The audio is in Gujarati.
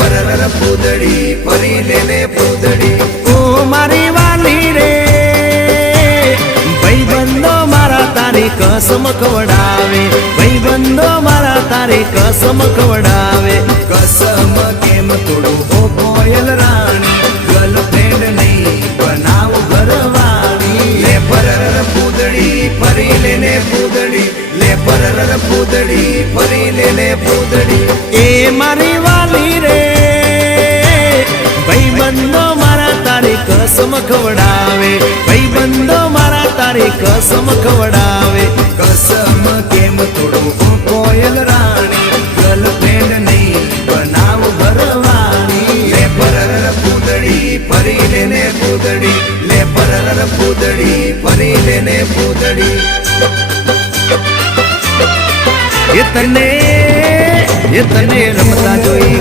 પરર પૂદડી ફરી લેને પૂદડી ઓ મારી વાલી રે ભાઈબંધો મારા તારી કસમ ખવડાવે ભાઈબંધો મારા તારી કસમ ખવડાવે કસમ કેમ તોડું ઓ કોયલ રાણી ગર્લફ્રેન્ડ નહીં બનાવ ઘરવાળી લે પરર પૂદડી ફરી લેને પૂદડી લે પરર પૂદડી ફરી લેને પૂદડી એ મારી વાલી રે ભાઈબંધો મારા તારી કસમ ખવડાવે ભાઈબંધો મારા તારી કસમ ખવડાવે કસમ કેમ તોડું ઓ કોયલ રાણી ગર્લફ્રેન્ડ નહીં બનાવ ઘરવાળી લે પરર પૂદડી ફરી લેને પૂદડી લે પરર પૂદડી ફરી લેને પૂદડી એ તને રમતા જોઈ